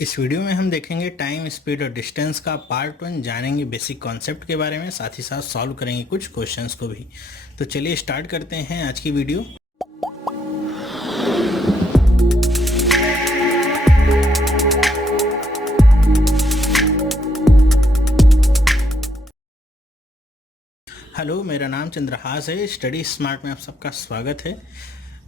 इस वीडियो में हम देखेंगे टाइम, स्पीड और डिस्टेंस का पार्ट 1, जानेंगे बेसिक कॉन्सेप्ट के बारे में, साथ ही साथ सॉल्व करेंगे कुछ क्वेश्चंस को भी। तो चलिए स्टार्ट करते हैं आज की वीडियो। हेलो, मेरा नाम चंद्रहास है। स्टडी स्मार्ट में आप सबका स्वागत है।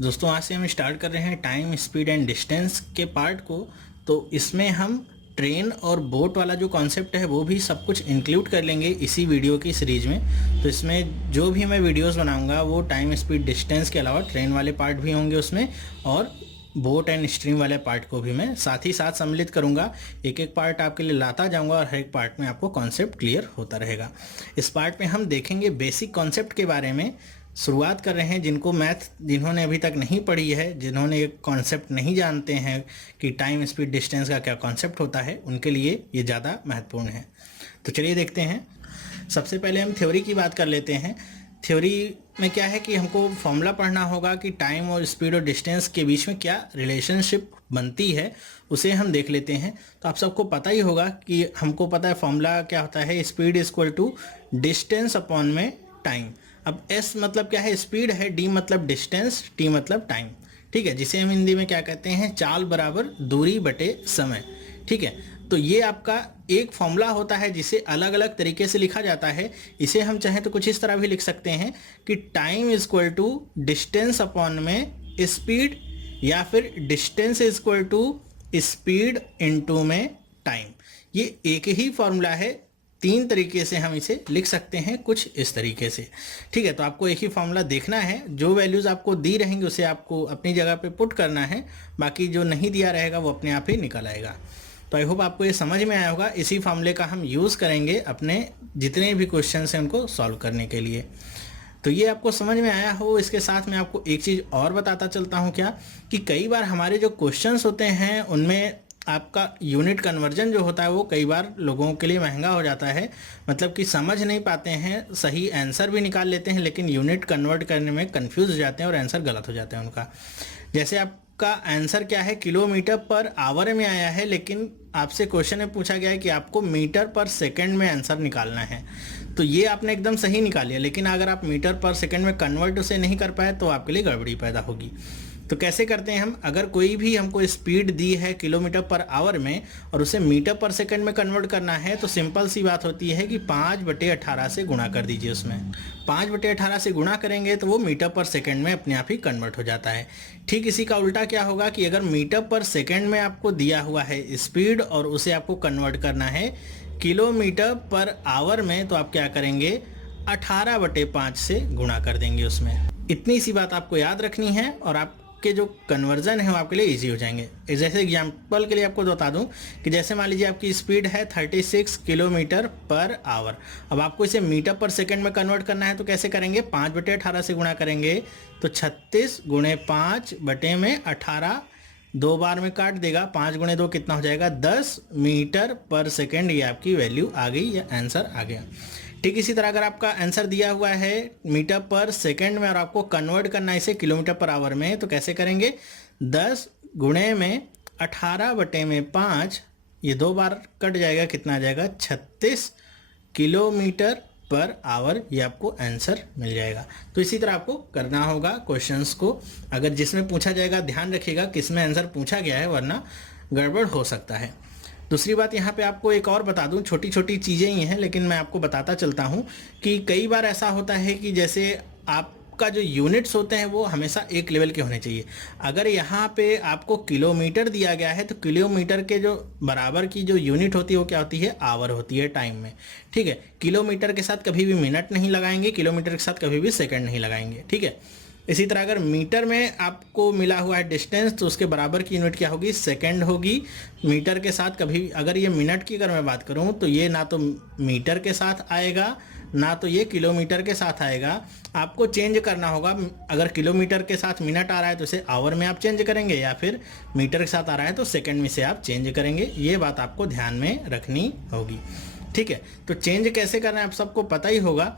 दोस्तों, आज से हम स्टार्ट कर रहे हैं टाइम, स्पीड एंड डिस्टेंस के पार्ट को। तो इसमें हम ट्रेन और बोट वाला जो कॉन्सेप्ट है वो भी सब कुछ इंक्लूड कर लेंगे इसी वीडियो की सीरीज में। तो इसमें जो भी मैं वीडियोस बनाऊंगा वो टाइम, स्पीड, डिस्टेंस के अलावा ट्रेन वाले पार्ट भी होंगे उसमें, और बोट एंड स्ट्रीम वाले पार्ट को भी मैं साथ ही साथ सम्मिलित करूंगा। एक एक पार्ट आपके लिए लाता जाऊंगा और हर एक पार्ट में आपको कॉन्सेप्ट क्लियर होता रहेगा। इस पार्ट में हम देखेंगे बेसिक कॉन्सेप्ट के बारे में। शुरुआत कर रहे हैं जिन्होंने अभी तक नहीं पढ़ी है, जिन्होंने कॉन्सेप्ट नहीं जानते हैं कि टाइम, स्पीड, डिस्टेंस का क्या कॉन्सेप्ट होता है, उनके लिए ये ज़्यादा महत्वपूर्ण है। तो चलिए देखते हैं। सबसे पहले हम थ्योरी की बात कर लेते हैं। थ्योरी में क्या है कि हमको फॉर्मूला पढ़ना होगा कि टाइम और स्पीड और डिस्टेंस के बीच में क्या रिलेशनशिप बनती है, उसे हम देख लेते हैं। तो आप सबको पता ही होगा कि हमको पता है फॉर्मूला क्या होता है, speed equal to distance upon में टाइम। अब एस मतलब क्या है, स्पीड है, डी मतलब डिस्टेंस, टी मतलब टाइम। ठीक है, जिसे हम हिंदी में क्या कहते हैं, चाल बराबर दूरी बटे समय। ठीक है, तो ये आपका एक फॉर्मूला होता है जिसे अलग अलग तरीके से लिखा जाता है। इसे हम चाहें तो कुछ इस तरह भी लिख सकते हैं कि time is equal to distance upon में स्पीड, या फिर distance is equal to speed into में टाइम। ये एक ही फॉर्मूला है, तीन तरीके से हम इसे लिख सकते हैं, कुछ इस तरीके से। ठीक है, तो आपको एक ही फॉर्मूला देखना है, जो वैल्यूज़ आपको दी रहेंगी उसे आपको अपनी जगह पे पुट करना है, बाकी जो नहीं दिया रहेगा वो अपने आप ही निकल आएगा। तो आई होप आपको ये समझ में आया होगा। इसी फॉर्मूले का हम यूज़ करेंगे अपने जितने भी क्वेश्चन हैं उनको सॉल्व करने के लिए। तो ये आपको समझ में आया हो। इसके साथ मैं आपको एक चीज़ और बताता चलता हूँ, क्या कि कई बार हमारे जो क्वेश्चंस होते हैं उनमें आपका यूनिट कन्वर्जन जो होता है वो कई बार लोगों के लिए महंगा हो जाता है। मतलब कि समझ नहीं पाते हैं, सही आंसर भी निकाल लेते हैं लेकिन यूनिट कन्वर्ट करने में कंफ्यूज हो जाते हैं और आंसर गलत हो जाता है उनका। जैसे आपका आंसर क्या है, किलोमीटर पर आवर में आया है, लेकिन आपसे क्वेश्चन में पूछा गया है कि आपको मीटर पर सेकंड में आंसर निकालना है। तो ये आपने एकदम सही निकाल लिया, लेकिन अगर आप मीटर पर सेकंड में कन्वर्ट उसे नहीं कर पाए तो आपके लिए गड़बड़ी पैदा होगी। तो कैसे करते हैं हम, अगर कोई भी हमको स्पीड दी है किलोमीटर पर आवर में और उसे मीटर पर सेकंड में कन्वर्ट करना है, तो सिंपल सी बात होती है कि 5/18 से गुणा कर दीजिए। उसमें 5/18 से गुणा करेंगे तो वो मीटर पर सेकंड में अपने आप ही कन्वर्ट हो जाता है। ठीक इसी का उल्टा क्या होगा कि अगर मीटर पर सेकंड में आपको दिया हुआ है स्पीड और उसे आपको कन्वर्ट करना है किलोमीटर पर आवर में, तो आप क्या करेंगे, 18/5 से गुणा कर देंगे उसमें। इतनी सी बात आपको याद रखनी है और आपके जो कन्वर्जन है वो आपके लिए इजी हो जाएंगे। जैसे एग्जांपल के लिए आपको बता दूं कि जैसे मान लीजिए आपकी स्पीड है 36 किलोमीटर पर आवर। अब आपको इसे मीटर पर सेकंड में कन्वर्ट करना है, तो कैसे करेंगे, 5/18 से गुणा करेंगे तो 36 गुणे 5 बटे में 18, दो बार में काट देगा, 5 गुणे 2 कितना हो जाएगा, 10 मीटर पर सेकंड। ये आपकी वैल्यू आ गई या आंसर आ गया। ठीक इसी तरह अगर आपका आंसर दिया हुआ है मीटर पर सेकंड में और आपको कन्वर्ट करना है इसे किलोमीटर पर आवर में, तो कैसे करेंगे, 10 गुणे में 18 बटे में 5, ये दो बार कट जाएगा, कितना आ जाएगा, 36 किलोमीटर पर आवर। ये आपको आंसर मिल जाएगा। तो इसी तरह आपको करना होगा क्वेश्चंस को। अगर जिसमें पूछा जाएगा ध्यान रखिएगा किसमें आंसर पूछा गया है, वरना गड़बड़ हो सकता है। दूसरी बात यहाँ पे आपको एक और बता दूं, छोटी छोटी चीज़ें ही हैं लेकिन मैं आपको बताता चलता हूँ कि कई बार ऐसा होता है कि जैसे आपका जो यूनिट्स होते हैं वो हमेशा एक लेवल के होने चाहिए। अगर यहाँ पे आपको किलोमीटर दिया गया है तो किलोमीटर के जो बराबर की जो यूनिट होती है वो क्या होती है, आवर होती है टाइम में। ठीक है, किलोमीटर के साथ कभी भी मिनट नहीं लगाएंगे, किलोमीटर के साथ कभी भी सेकंड नहीं लगाएंगे। ठीक है, इसी तरह अगर मीटर में आपको मिला हुआ है डिस्टेंस तो उसके बराबर की यूनिट क्या होगी, सेकंड होगी। मीटर के साथ कभी, अगर ये मिनट की अगर मैं बात करूं तो ये ना तो मीटर के साथ आएगा ना तो ये किलोमीटर के साथ आएगा। आपको चेंज करना होगा, अगर किलोमीटर के साथ मिनट आ रहा है तो इसे आवर में आप चेंज करेंगे, या फिर मीटर के साथ आ रहा है तो सेकंड में से आप चेंज करेंगे। ये बात आपको ध्यान में रखनी होगी। ठीक है, तो चेंज कैसे करना है आप सबको पता ही होगा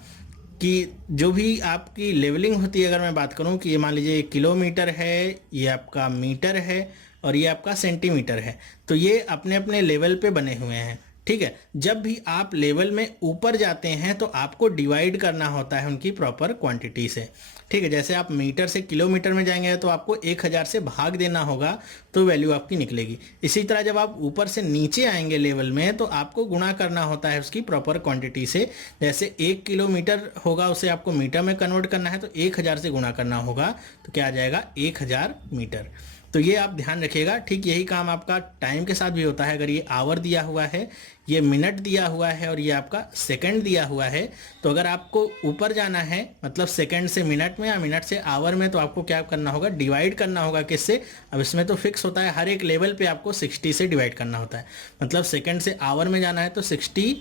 कि जो भी आपकी लेवलिंग होती है, अगर मैं बात करूं कि ये मान लीजिए किलोमीटर है, ये आपका मीटर है, और ये आपका सेंटीमीटर है। तो ये अपने अपने लेवल पे बने हुए हैं, ठीक है। जब भी आप लेवल में ऊपर जाते हैं तो आपको डिवाइड करना होता है उनकी प्रॉपर क्वांटिटी से, ठीक है। जैसे आप मीटर से किलोमीटर में जाएंगे तो आपको 1000 से भाग देना होगा तो वैल्यू आपकी निकलेगी। इसी तरह जब आप ऊपर से नीचे आएंगे लेवल में तो आपको गुणा करना होता है उसकी प्रॉपर क्वांटिटी से। जैसे 1 किलोमीटर होगा उसे आपको मीटर में कन्वर्ट करना है तो 1000 से गुणा करना होगा, तो क्या आ जाएगा 1000 मीटर। तो ये आप ध्यान रखिएगा। ठीक यही काम आपका टाइम के साथ भी होता है। अगर ये आवर दिया हुआ है, ये मिनट दिया हुआ है और ये आपका सेकंड दिया हुआ है, तो अगर आपको ऊपर जाना है मतलब सेकंड से मिनट में या मिनट से आवर में, तो आपको क्या करना होगा, डिवाइड करना होगा किससे। अब इसमें तो फिक्स होता है, हर एक लेवल पे आपको 60 से डिवाइड करना होता है। मतलब सेकंड से आवर में जाना है तो 60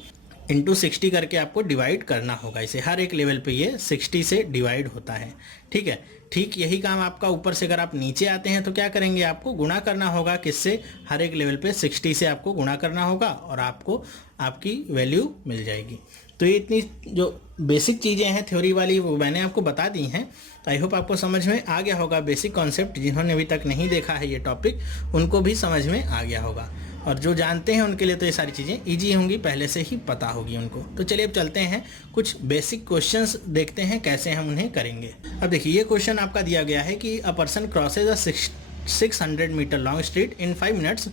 इंटू 60 करके आपको डिवाइड करना होगा इसे। हर एक लेवल पे ये 60 से डिवाइड होता है, ठीक है। ठीक यही काम आपका ऊपर से अगर आप नीचे आते हैं तो क्या करेंगे, आपको गुणा करना होगा किससे, हर एक लेवल पे 60 से आपको गुणा करना होगा और आपको आपकी वैल्यू मिल जाएगी। तो ये इतनी जो बेसिक चीज़ें हैं थ्योरी वाली वो मैंने आपको बता दी हैं। तो आई होप आपको समझ में आ गया होगा। बेसिक कॉन्सेप्ट जिन्होंने अभी तक नहीं देखा है ये टॉपिक, उनको भी समझ में आ गया होगा, और जो जानते हैं उनके लिए तो ये सारी चीज़ें ईजी होंगी, पहले से ही पता होगी उनको। तो चलिए अब चलते हैं, कुछ बेसिक क्वेश्चंस देखते हैं कैसे हम उन्हें करेंगे। अब देखिए ये क्वेश्चन आपका दिया गया है कि a person crosses a 600 metre long street in 5 minutes,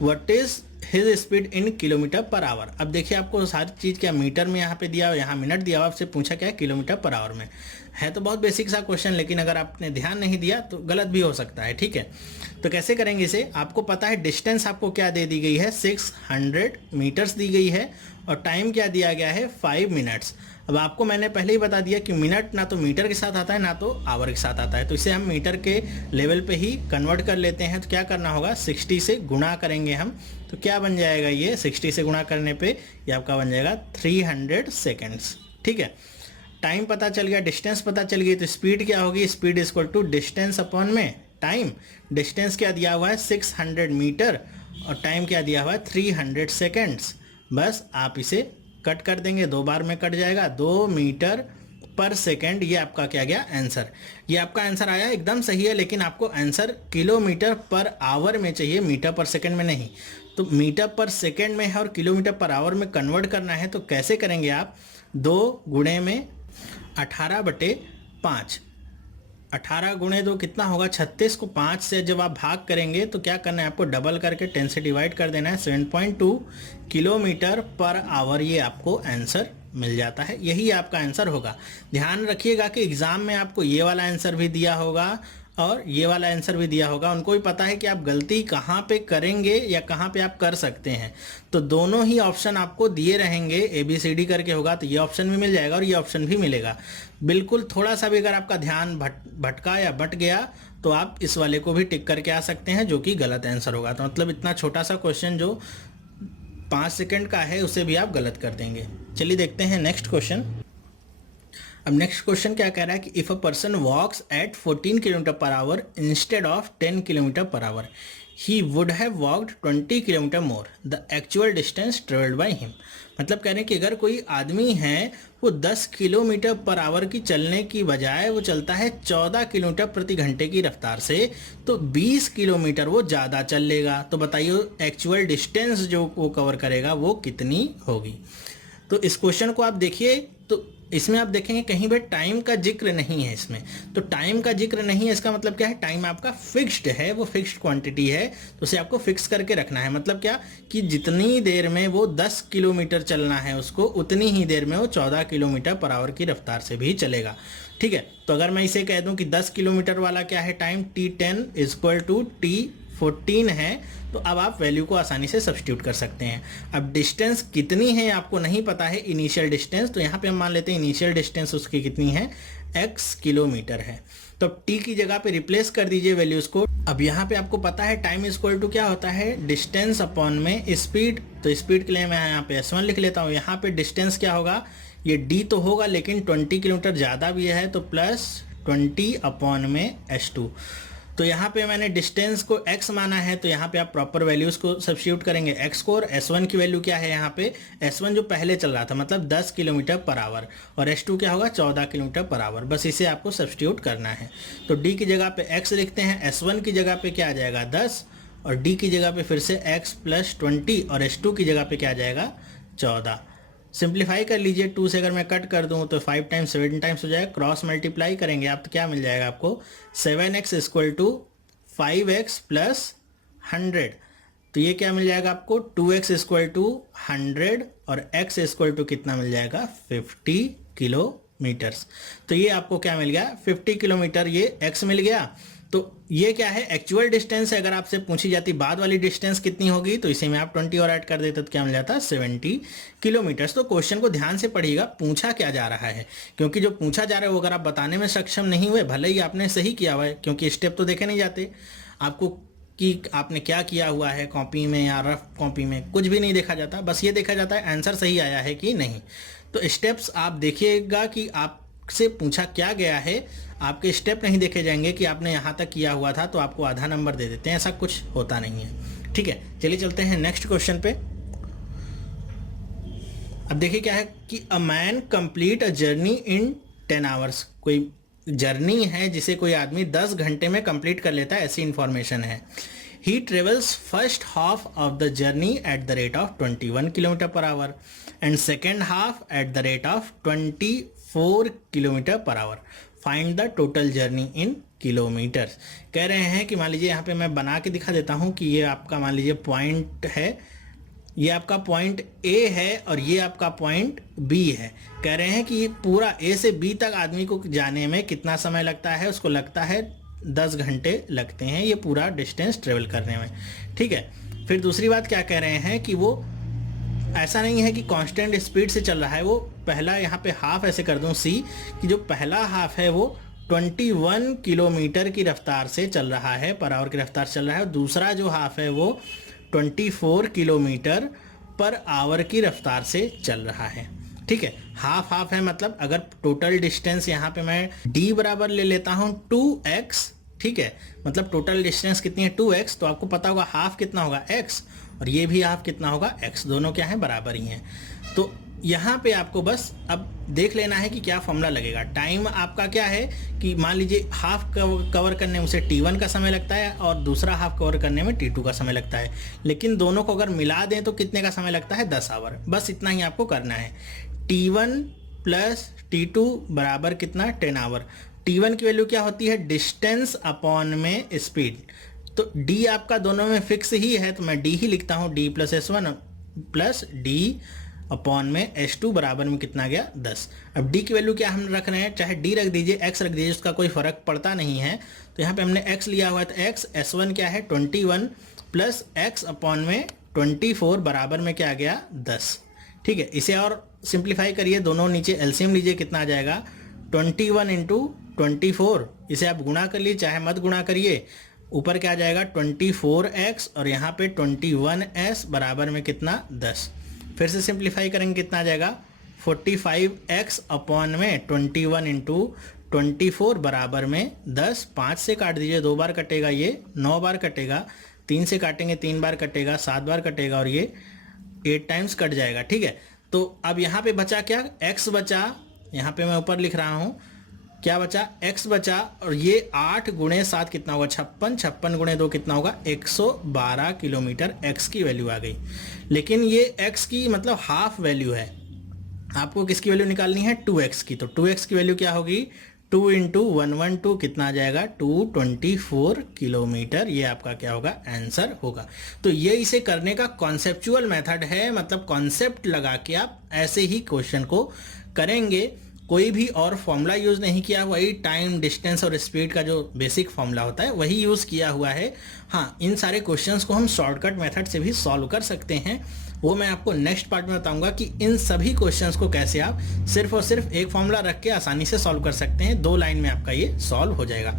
what is his speed in kilometre per hour. अब देखिए आपको सारी चीज़ क्या मीटर में यहाँ पे दिया हुआ, यहाँ मिनट दिया हुआ, आपसे पूछा क्या है किलोमीटर पर आवर में है। तो बहुत बेसिक सा क्वेश्चन, लेकिन अगर आपने ध्यान नहीं दिया तो गलत भी हो सकता है, ठीक है। तो कैसे करेंगे इसे, आपको पता है डिस्टेंस आपको क्या दे दी गई है, 600 मीटर्स दी गई है और टाइम क्या दिया गया है 5 मिनट्स। अब आपको मैंने पहले ही बता दिया कि मिनट ना तो मीटर के साथ आता है ना तो आवर के साथ आता है, तो इसे हम मीटर के लेवल पे ही कन्वर्ट कर लेते हैं। तो क्या करना होगा, 60 से गुणा करेंगे हम, तो क्या बन जाएगा ये 60 से गुणा करने पे ये आपका बन जाएगा 300 सेकेंड्स, ठीक है। टाइम पता चल गया, डिस्टेंस पता चल गई, तो स्पीड क्या होगी, speed is equal to distance upon में टाइम। डिस्टेंस क्या दिया हुआ है 600 मीटर और टाइम क्या दिया हुआ है 300 सेकेंड्स। बस आप इसे कट कर देंगे, 2 बार में कट जाएगा, 2 मीटर पर सेकेंड। ये आपका क्या गया आंसर, ये आपका आंसर आया, एकदम सही है। लेकिन आपको आंसर किलोमीटर पर आवर में चाहिए, मीटर पर सेकेंड में नहीं। तो मीटर पर सेकेंड में है और किलोमीटर पर आवर में कन्वर्ट करना है, तो कैसे करेंगे आप, 2 गुणे में 18/5, 18 गुणे 2 कितना होगा 36 को 5 से जब आप भाग करेंगे तो क्या करना है आपको, डबल करके 10 से डिवाइड कर देना है, 7.2 किलोमीटर पर आवर। ये आपको आंसर मिल जाता है, यही आपका आंसर होगा। ध्यान रखिएगा कि एग्जाम में आपको ये वाला आंसर भी दिया होगा और ये वाला आंसर भी दिया होगा। उनको भी पता है कि आप गलती कहाँ पे करेंगे या कहाँ पे आप कर सकते हैं, तो दोनों ही ऑप्शन आपको दिए रहेंगे। ABCD करके होगा तो ये ऑप्शन भी मिल जाएगा और ये ऑप्शन भी मिलेगा। बिल्कुल थोड़ा सा भी अगर आपका ध्यान भटका या बट गया तो आप इस वाले को भी टिक करके आ सकते हैं, जो कि गलत आंसर होगा। तो मतलब इतना छोटा सा क्वेश्चन जो 5 सेकंड का है उसे भी आप गलत कर देंगे। चलिए देखते हैं नेक्स्ट क्वेश्चन। अब नेक्स्ट क्वेश्चन क्या कह रहा है कि if a person walks at 14 kilometre per hour instead of 10 kilometre per hour, he would have walked 20 kilometre more the actual distance travelled by him. मतलब कह रहे हैं कि अगर कोई आदमी है वो 10 किलोमीटर पर आवर की चलने की बजाय वो चलता है 14 किलोमीटर प्रति घंटे की रफ्तार से, तो 20 किलोमीटर वो ज़्यादा चल लेगा। तो बताइए एक्चुअल डिस्टेंस जो वो कवर करेगा वो कितनी होगी। तो इस क्वेश्चन को आप देखिए, तो इसमें आप देखेंगे कहीं भी टाइम का जिक्र नहीं है इसमें। तो टाइम का जिक्र नहीं है, इसका मतलब क्या है, टाइम आपका फिक्स्ड है, वो फिक्स्ड क्वांटिटी है, तो उसे आपको फिक्स करके रखना है। मतलब क्या कि जितनी देर में वो 10 किलोमीटर चलना है उसको, उतनी ही देर में वो 14 किलोमीटर पर आवर की रफ्तार से भी चलेगा, ठीक है। तो अगर मैं इसे कह दूं कि 10 किलोमीटर वाला क्या है टाइम, T10 = T14 है, तो अब आप वैल्यू को आसानी से सब्स्टिट्यूट कर सकते हैं। अब डिस्टेंस कितनी है आपको नहीं पता है, इनिशियल डिस्टेंस, तो यहाँ पे हम मान लेते हैं इनिशियल डिस्टेंस उसकी कितनी है, x किलोमीटर है। तो अब t की जगह पे रिप्लेस कर दीजिए वैल्यूज को। अब यहाँ पे आपको पता है टाइम इक्वल टू क्या होता है, डिस्टेंस अपॉन में स्पीड। तो स्पीड के लिए मैं यहाँ पे S1 लिख लेता हूँ। यहाँ पे डिस्टेंस क्या होगा, ये d तो होगा लेकिन 20 किलोमीटर ज़्यादा भी है, तो +20 अपॉन में S2। तो यहाँ पे मैंने डिस्टेंस को x माना है, तो यहाँ पे आप प्रॉपर वैल्यूज़ को सब्स्टिट्यूट करेंगे x को, और S1 की वैल्यू क्या है यहाँ पे, S1 जो पहले चल रहा था मतलब 10 किलोमीटर पर आवर, और S2 क्या होगा 14 किलोमीटर पर आवर। बस इसे आपको सब्स्टिट्यूट करना है। तो d की जगह पे x लिखते हैं, S1 की जगह पे क्या आ जाएगा 10 और डी की जगह पे फिर से x प्लस 20 और h2 की जगह पे क्या आ जाएगा 14। सिंप्लीफाई कर लीजिए, 2 से अगर मैं कट कर दूं तो 5 टाइम्स 7 टाइम्स हो जाएगा, क्रॉस मल्टीप्लाई करेंगे आप तो क्या मिल जाएगा आपको 7x equal to 5x plus 100। तो ये क्या मिल जाएगा आपको 2x इक्वल टू 100 और x इक्वल टू कितना मिल जाएगा 50 किलोमीटर्स। तो ये आपको क्या मिल गया 50 किलोमीटर, ये x मिल गया। तो ये क्या है एक्चुअल डिस्टेंस है। अगर आपसे पूछी जाती बाद वाली डिस्टेंस कितनी होगी तो इसी में आप 20 और ऐड कर देते तो क्या मिल जाता 70 किलोमीटर्स। तो क्वेश्चन को ध्यान से पढ़िएगा, पूछा क्या जा रहा है, क्योंकि जो पूछा जा रहा है वो अगर आप बताने में सक्षम नहीं हुए, भले ही आपने सही किया हुआ है, क्योंकि स्टेप तो देखे नहीं जाते आपको कि आपने क्या किया हुआ है कॉपी में या रफ कॉपी में, कुछ भी नहीं देखा जाता, बस ये देखा जाता है आंसर सही आया है कि नहीं। तो स्टेप्स आप देखिएगा कि आपसे पूछा क्या गया है, आपके स्टेप नहीं देखे जाएंगे कि आपने यहाँ तक किया हुआ था तो आपको आधा नंबर दे देते हैं, ऐसा कुछ होता नहीं है। ठीक है, चलिए चलते हैं नेक्स्ट क्वेश्चन पे। अब देखिए क्या है कि a man complete a journey in 10 hours. कोई जर्नी है जिसे कोई आदमी 10 घंटे में कंप्लीट कर लेता है, ऐसी इंफॉर्मेशन है। ही travels first half of the journey at the rate of 21 kilometre per our and second half at the rate of 24 kilometre per our. Find the total journey in kilometres. कह रहे हैं कि मान लीजिए यहाँ पे मैं बना के दिखा देता हूँ कि ये आपका मान लीजिए पॉइंट है, ये आपका पॉइंट ए है और ये आपका पॉइंट बी है। कह रहे हैं कि ये पूरा ए से बी तक आदमी को जाने में कितना समय लगता है, उसको लगता है 10 घंटे लगते हैं ये पूरा डिस्टेंस ट्रेवल करने में। ठीक है, फिर दूसरी बात क्या कह रहे हैं कि वो ऐसा नहीं है कि कांस्टेंट स्पीड से चल रहा है, वो पहला यहाँ पे हाफ ऐसे कर दूं सी कि जो पहला हाफ है वो 21 किलोमीटर की रफ्तार से चल रहा है, पर आवर की रफ्तार चल रहा है, और दूसरा जो हाफ है वो 24 किलोमीटर पर आवर की रफ्तार से चल रहा है। ठीक है, हाफ हाफ है, मतलब अगर टोटल डिस्टेंस यहाँ पे मैं d बराबर ले लेता हूँ 2x, ठीक है, मतलब टोटल डिस्टेंस कितनी है 2x, तो आपको पता होगा हाफ कितना होगा x और ये भी हाफ कितना होगा x, दोनों क्या है बराबर ही हैं। तो यहाँ पे आपको बस अब देख लेना है कि क्या फॉर्मूला लगेगा। टाइम आपका क्या है कि मान लीजिए हाफ कवर करने में उसे t1 का समय लगता है और दूसरा हाफ कवर करने में t2 का समय लगता है, लेकिन दोनों को अगर मिला दें तो कितने का समय लगता है 10 आवर। बस इतना ही आपको करना है। t1 प्लस t2 बराबर कितना 10 आवर। t1 की वैल्यू क्या होती है डिस्टेंस अपॉन में स्पीड, तो d आपका दोनों में फिक्स ही है तो मैं d ही लिखता हूँ, d plus s1 plus d upon में h2 बराबर में कितना गया 10। अब d की वैल्यू क्या हम रख रहे हैं, चाहे d रख दीजिए x रख दीजिए, उसका कोई फर्क पड़ता नहीं है। तो यहाँ पे हमने x लिया हुआ है तो x s1 क्या है 21 प्लस x अपॉन में 24 बराबर में क्या आ गया 10। ठीक है, इसे और सिंप्लीफाई करिए, दोनों नीचे एलसीएम लीजिए, कितना आ जाएगा 21 इंटू 24, इसे आप गुणा कर लीजिए चाहे मत गुणा करिए, ऊपर क्या आ जाएगा 24x और यहाँ पे 21s बराबर में कितना 10। फिर से सिंप्लीफाई करेंगे कितना आ जाएगा 45x अपॉन में 21 इंटू 24 बराबर में 10। 5 से काट दीजिए, 2 बार कटेगा, ये 9 बार कटेगा, 3 से काटेंगे 3 बार कटेगा, 7 बार कटेगा और ये 8 टाइम्स कट जाएगा। ठीक है, तो अब यहाँ पे बचा क्या x बचा, यहाँ पे मैं ऊपर लिख रहा हूँ क्या बचा x बचा, और ये 8 गुणे 7 कितना होगा 56, 56 गुणे 2 कितना होगा 112 किलोमीटर x की वैल्यू आ गई। लेकिन ये x की मतलब हाफ वैल्यू है, आपको किसकी वैल्यू निकालनी है 2x की, तो 2x की वैल्यू क्या होगी 2 इंटू 112 कितना आ जाएगा 224 किलोमीटर, ये आपका क्या होगा आंसर होगा। तो ये इसे करने का कॉन्सेप्चुअल मेथड है, मतलब कॉन्सेप्ट लगा के आप ऐसे ही क्वेश्चन को करेंगे, कोई भी और फॉर्मूला यूज़ नहीं किया, वही टाइम डिस्टेंस और स्पीड का जो बेसिक फॉर्मूला होता है वही यूज़ किया हुआ है। हाँ, इन सारे क्वेश्चंस को हम शॉर्टकट मेथड से भी सॉल्व कर सकते हैं, वो मैं आपको नेक्स्ट पार्ट में बताऊंगा कि इन सभी क्वेश्चंस को कैसे आप सिर्फ और सिर्फ एक फॉर्मूला रख के आसानी से सॉल्व कर सकते हैं। 2 लाइन में आपका ये सॉल्व हो जाएगा।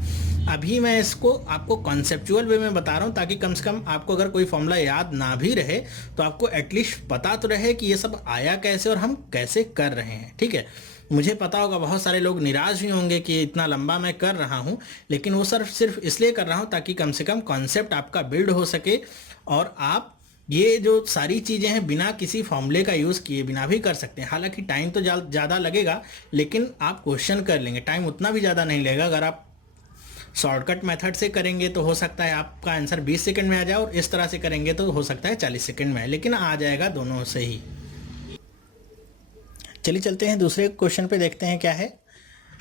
अभी मैं इसको आपको कॉन्सेप्चुअल वे में बता रहा हूँ ताकि कम से कम आपको अगर कोई फॉर्मूला याद ना भी रहे तो आपको एटलीस्ट पता तो रहे कि ये सब आया कैसे और हम कैसे कर रहे हैं। ठीक है, मुझे पता होगा बहुत सारे लोग निराश भी होंगे कि इतना लंबा मैं कर रहा हूँ, लेकिन वो सिर्फ इसलिए कर रहा हूँ ताकि कम से कम कॉन्सेप्ट आपका बिल्ड हो सके और आप ये जो सारी चीज़ें हैं बिना किसी फॉर्मूले का यूज़ किए बिना भी कर सकते हैं। हालांकि टाइम तो ज़्यादा लगेगा, लेकिन आप क्वेश्चन कर लेंगे, टाइम उतना भी ज़्यादा नहीं लगेगा अगर आप शॉर्टकट मेथड से करेंगे तो हो सकता है आपका आंसर 20 सेकंड में आ जाए, और इस तरह से करेंगे तो हो सकता है 40 सेकंड में, लेकिन आ जाएगा दोनों से ही। चलिए चलते हैं दूसरे क्वेश्चन पे, देखते हैं क्या है।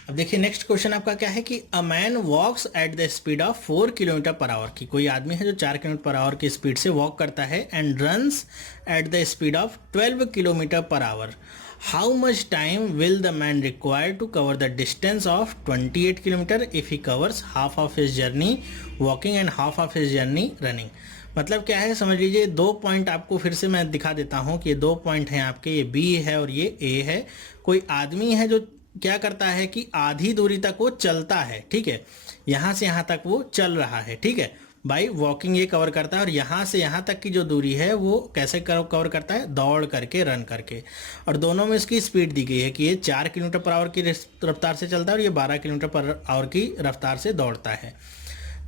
अब देखिए नेक्स्ट क्वेश्चन आपका क्या है कि a man walks at the speed of 4 kilometre per hour की, कोई आदमी है जो 4 किलोमीटर पर आवर की स्पीड से वॉक करता है, and runs at the speed of 12 kilometre per hour. How much time will the man require to cover the distance of 28 kilometre if he covers half of his journey walking and half of his journey running. मतलब क्या है समझ लीजिए, 2 point आपको फिर से मैं दिखा देता हूँ कि ये 2 पॉइंट हैं आपके, ये बी है और ये ए है। कोई आदमी है जो क्या करता है कि आधी दूरी तक वो चलता है, ठीक है, यहाँ से यहाँ तक वो चल रहा है, ठीक है, बाई वॉकिंग ये कवर करता है, और यहाँ से यहाँ तक की जो दूरी है वो कैसे कवर करता है, दौड़ करके, रन करके। और दोनों में इसकी स्पीड दी गई है कि ये 4 किलोमीटर पर आवर की रफ्तार से चलता है और ये 12 किलोमीटर पर आवर की रफ्तार से दौड़ता है।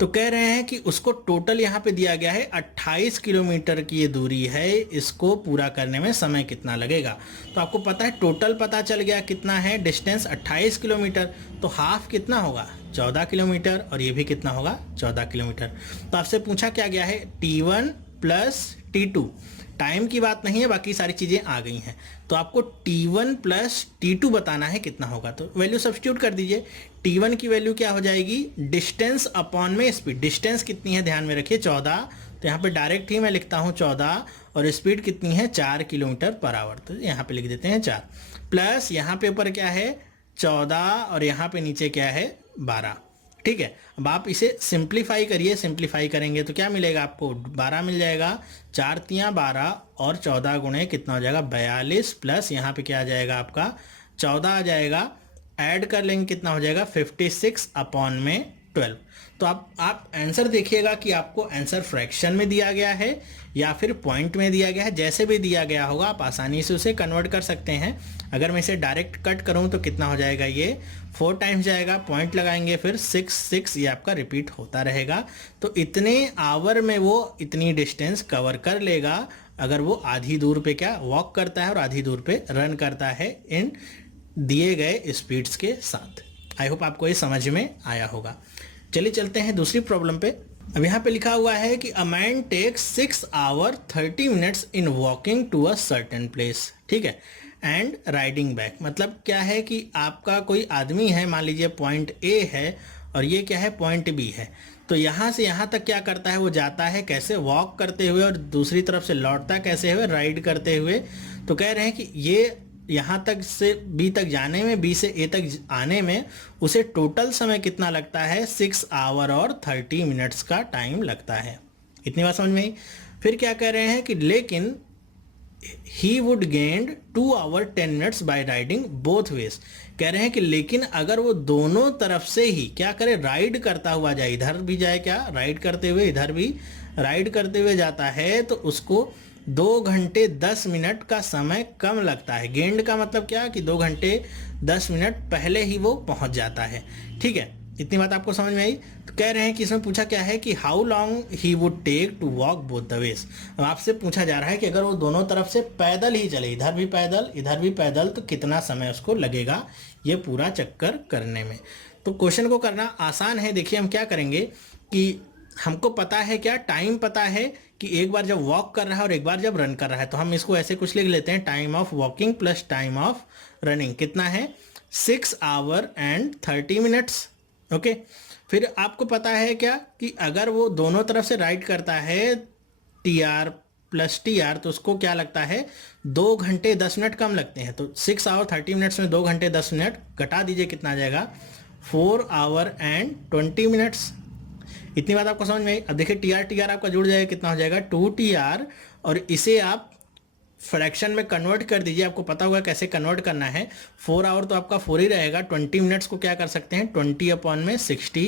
तो कह रहे हैं कि उसको टोटल यहाँ पे दिया गया है 28 किलोमीटर की ये दूरी है, इसको पूरा करने में समय कितना लगेगा। तो आपको पता है टोटल पता चल गया कितना है डिस्टेंस, 28 किलोमीटर, तो हाफ कितना होगा, 14 किलोमीटर, और ये भी कितना होगा, 14 किलोमीटर। तो आपसे पूछा क्या गया है, T1 प्लस T2, टाइम की बात नहीं है, बाकी सारी चीज़ें आ गई हैं। तो आपको T1 प्लस T2 बताना है कितना होगा, तो वैल्यू सब्स्टिट्यूट कर दीजिए। T1 की वैल्यू क्या हो जाएगी, डिस्टेंस अपॉन में स्पीड, डिस्टेंस कितनी है ध्यान में रखिए 14, तो यहाँ पे डायरेक्ट ही मैं लिखता हूँ 14, और स्पीड कितनी है 4 किलोमीटर पर आवर, तो यहाँ पे लिख देते हैं 4, प्लस यहाँ पे ऊपर क्या है 14 और यहाँ पे नीचे क्या है 12, ठीक है। अब आप इसे सिंप्लीफाई करिए, सिंप्लीफाई करेंगे तो क्या मिलेगा आपको, 12 मिल जाएगा, 4 तियाँ 12 और 14 गुणे कितना हो जाएगा 42, प्लस यहाँ पे क्या आ जाएगा आपका 14 आ जाएगा, ऐड कर लेंगे कितना हो जाएगा 56 अपॉन में 12। तो आप आंसर देखिएगा कि आपको आंसर फ्रैक्शन में दिया गया है या फिर पॉइंट में दिया गया है, जैसे भी दिया गया होगा आप आसानी से उसे कन्वर्ट कर सकते हैं। अगर मैं इसे डायरेक्ट कट करूं तो कितना हो जाएगा, ये 4 टाइम्स जाएगा, पॉइंट लगाएंगे फिर 6 ये आपका रिपीट होता रहेगा। तो इतने आवर में वो इतनी डिस्टेंस कवर कर लेगा अगर वो आधी दूर पे क्या वॉक करता है और आधी दूर पे रन करता है इन दिए गए स्पीड्स के साथ। आई होप आपको ये समझ में आया होगा। चलिए चलते हैं दूसरी प्रॉब्लम पे। अब यहाँ पे लिखा हुआ है कि a man takes 6 hour 30 minutes in walking to a certain place, ठीक है, एंड राइडिंग बैक। मतलब क्या है कि आपका कोई आदमी है, मान लीजिए पॉइंट ए है और ये क्या है पॉइंट बी है, तो यहाँ से यहाँ तक क्या करता है, वो जाता है कैसे, वॉक करते हुए, और दूसरी तरफ से लौटता कैसे हुए, राइड करते हुए। तो कह रहे हैं कि ये यहाँ तक से बी तक जाने में, बी से ए तक आने में उसे टोटल समय कितना लगता है, 6 आवर और 30 मिनट्स का टाइम लगता है। इतनी बात समझ में आई। फिर क्या कह रहे हैं कि लेकिन he would gain 2 hour 10 minutes by riding both ways. कह रहे हैं कि लेकिन अगर वो दोनों तरफ से ही क्या करे, राइड करता हुआ जाए, इधर भी जाए क्या राइड करते हुए, इधर भी राइड करते हुए जाता है, तो उसको 2 घंटे 10 मिनट का समय कम लगता है। गेंड का मतलब क्या कि 2 घंटे 10 मिनट पहले ही वो पहुंच जाता है, ठीक है। इतनी बात आपको समझ में आई। तो कह रहे हैं कि इसमें पूछा क्या है कि how long he would take to walk both the ways. अब आपसे पूछा जा रहा है कि अगर वो दोनों तरफ से पैदल ही चले, इधर भी पैदल इधर भी पैदल, तो कितना समय उसको लगेगा ये पूरा चक्कर करने में। तो क्वेश्चन को करना आसान है। देखिए हम क्या करेंगे कि हमको पता है क्या, टाइम पता है कि एक बार जब वॉक कर रहा है और एक बार जब रन कर रहा है, तो हम इसको ऐसे कुछ लिख लेते हैं, time of walking plus time of running कितना है, 6 आवर एंड 30 मिनट्स, ओके। फिर आपको पता है क्या कि अगर वो दोनों तरफ से राइड करता है TR प्लस TR, तो उसको क्या लगता है 2 घंटे 10 मिनट कम लगते हैं। तो 6 आवर 30 मिनट्स में 2 घंटे 10 मिनट घटा दीजिए, कितना आ जाएगा 4 आवर एंड 20 मिनट्स। इतनी बात आपको समझ में आई। अब देखिए TR आपका जुड़ जाएगा, कितना हो जाएगा 2TR, और इसे आप फ्रैक्शन में कन्वर्ट कर दीजिए। आपको पता होगा कैसे कन्वर्ट करना है। 4 आवर तो आपका 4 ही रहेगा, 20 मिनट्स को क्या कर सकते हैं 20 अपॉन में 60,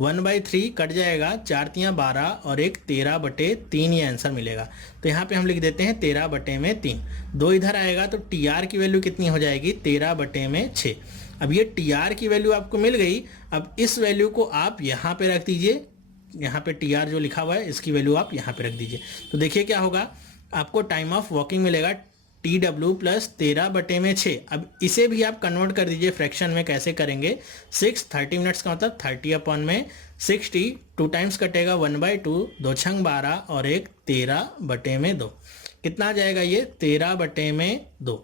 1/3 कट जाएगा, 4 तियाँ 12 और एक 13/3 ये आंसर मिलेगा। तो यहाँ पे हम लिख देते हैं 13/3, 2 इधर आएगा तो TR की वैल्यू कितनी हो जाएगी 13/6। अब ये TR की वैल्यू आपको मिल गई। अब इस वैल्यू को आप यहाँ पे रख दीजिए, यहाँ पे TR जो लिखा हुआ है इसकी वैल्यू आप यहाँ पे रख दीजिए। तो देखिए क्या होगा, आपको टाइम ऑफ वॉकिंग मिलेगा TW प्लस 13/6। अब इसे भी आप कन्वर्ट कर दीजिए फ्रैक्शन में। कैसे करेंगे, 6 30 मिनट्स का मतलब 30 अपॉन में 60 2 टाइम्स कटेगा 1/2, 2 छंग 12 और एक 13/2। कितना आ जाएगा ये 13/2।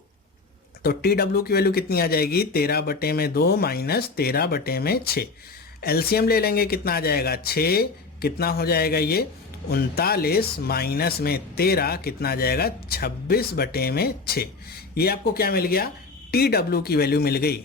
तो टी डब्ल्यू की वैल्यू कितनी आ जाएगी 13/2 माइनस 13/6। एलसीएम ले लेंगे, कितना आ जाएगा 6, कितना हो जाएगा ये 39 माइनस में 13 कितना आ जाएगा 26/6। ये आपको क्या मिल गया टी डब्ल्यू की वैल्यू मिल गई।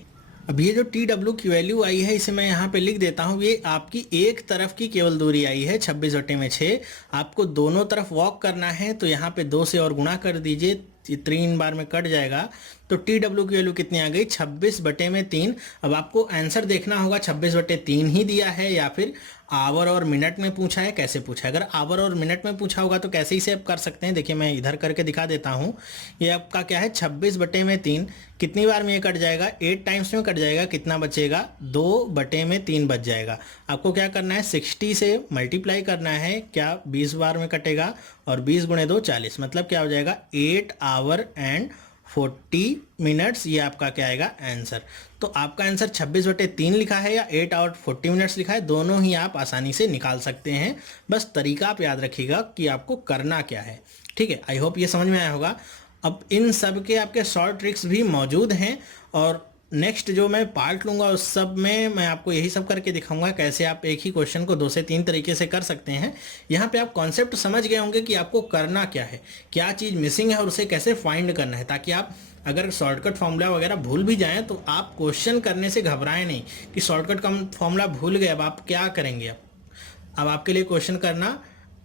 अब ये जो टी डब्ल्यू की वैल्यू आई है इसे मैं यहाँ पे लिख देता हूँ। ये आपकी एक तरफ की केवल दूरी आई है 26/6। आपको दोनों तरफ वॉक करना है तो यहाँ पे 2 से और गुणा कर दीजिए, 3 बार में कट जाएगा। तो टी डब्ल्यू की वैल्यू कितनी आ गई 26/3। अब आपको आंसर देखना होगा 26/3 ही दिया है या फिर आवर और मिनट में पूछा है, कैसे पूछा है। अगर आवर और मिनट में पूछा होगा तो कैसे इसे आप कर सकते हैं, देखिए मैं इधर करके दिखा देता हूँ। ये आपका क्या है 26/3, कितनी बार में ये कट जाएगा 8 टाइम्स में कट जाएगा, कितना बचेगा 2/3 बच जाएगा। आपको क्या करना है 60 से मल्टीप्लाई करना है, क्या 20 बार में कटेगा और 20 गुणे 2 40, मतलब क्या हो जाएगा 8 आवर एंड 40 मिनट्स। ये आपका क्या आएगा आंसर। तो आपका आंसर 26/3 लिखा है या 8 आवर 40 मिनट्स लिखा है, दोनों ही आप आसानी से निकाल सकते हैं। बस तरीका आप याद रखिएगा कि आपको करना क्या है। ठीक है, आई होप ये समझ में आया होगा। अब इन सब के आपके शॉर्ट ट्रिक्स भी मौजूद हैं और नेक्स्ट जो मैं पार्ट लूँगा उस सब में मैं आपको यही सब करके दिखाऊंगा कैसे आप एक ही क्वेश्चन को 2 से 3 तरीके से कर सकते हैं। यहाँ पे आप कॉन्सेप्ट समझ गए होंगे कि आपको करना क्या है, क्या चीज़ मिसिंग है और उसे कैसे फाइंड करना है, ताकि आप अगर शॉर्टकट फॉर्मूला वगैरह भूल भी जाएं तो आप क्वेश्चन करने से घबराएं नहीं कि शॉर्टकट का फॉर्मूला भूल गए, अब आप क्या करेंगे। अब आपके लिए क्वेश्चन करना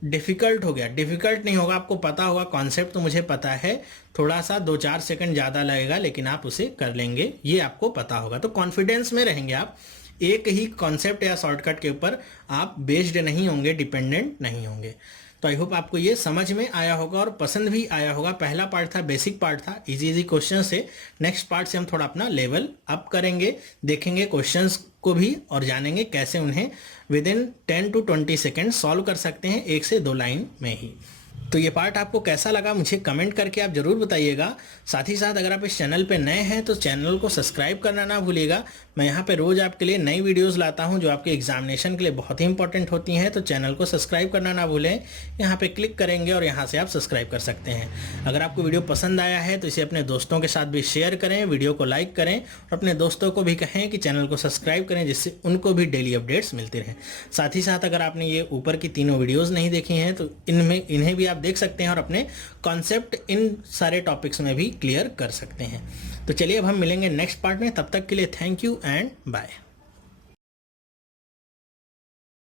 डिफ़िकल्ट हो गया, डिफ़िकल्ट नहीं होगा, आपको पता होगा कॉन्सेप्ट तो मुझे पता है, थोड़ा सा 2-4 सेकंड ज़्यादा लगेगा लेकिन आप उसे कर लेंगे, ये आपको पता होगा। तो कॉन्फिडेंस में रहेंगे आप, एक ही कॉन्सेप्ट या शॉर्टकट के ऊपर आप बेस्ड नहीं होंगे, डिपेंडेंट नहीं होंगे। तो आई होप आपको ये समझ में आया होगा और पसंद भी आया होगा। पहला पार्ट था बेसिक पार्ट था, इजी क्वेश्चन से। नेक्स्ट पार्ट से हम थोड़ा अपना लेवल अप करेंगे, देखेंगे क्वेश्चंस को भी और जानेंगे कैसे उन्हें with in 10 to 20 second solve कर सकते हैं 1 से 2 लाइन में ही। तो ये पार्ट आपको कैसा लगा मुझे कमेंट करके आप ज़रूर बताइएगा। साथ ही साथ अगर आप इस चैनल पे नए हैं तो चैनल को सब्सक्राइब करना ना भूलिएगा। मैं यहाँ पे रोज़ आपके लिए नई वीडियोस लाता हूँ जो आपके एग्जामिनेशन के लिए बहुत ही इंपॉर्टेंट होती हैं, तो चैनल को सब्सक्राइब करना ना भूलें। यहाँ पे क्लिक करेंगे और यहाँ से आप सब्सक्राइब कर सकते हैं। अगर आपको वीडियो पसंद आया है तो इसे अपने दोस्तों के साथ भी शेयर करें, वीडियो को लाइक करें और अपने दोस्तों को भी कहें कि चैनल को सब्सक्राइब करें, जिससे उनको भी डेली अपडेट्स मिलते रहें। साथ ही साथ अगर आपने ये ऊपर की तीनों वीडियोज़ नहीं देखी हैं तो इन्हें भी आप देख सकते हैं और अपने कॉन्सेप्ट इन सारे टॉपिक्स में भी क्लियर कर सकते हैं। तो चलिए अब हम मिलेंगे नेक्स्ट पार्ट में, तब तक के लिए थैंक यू एंड बाय।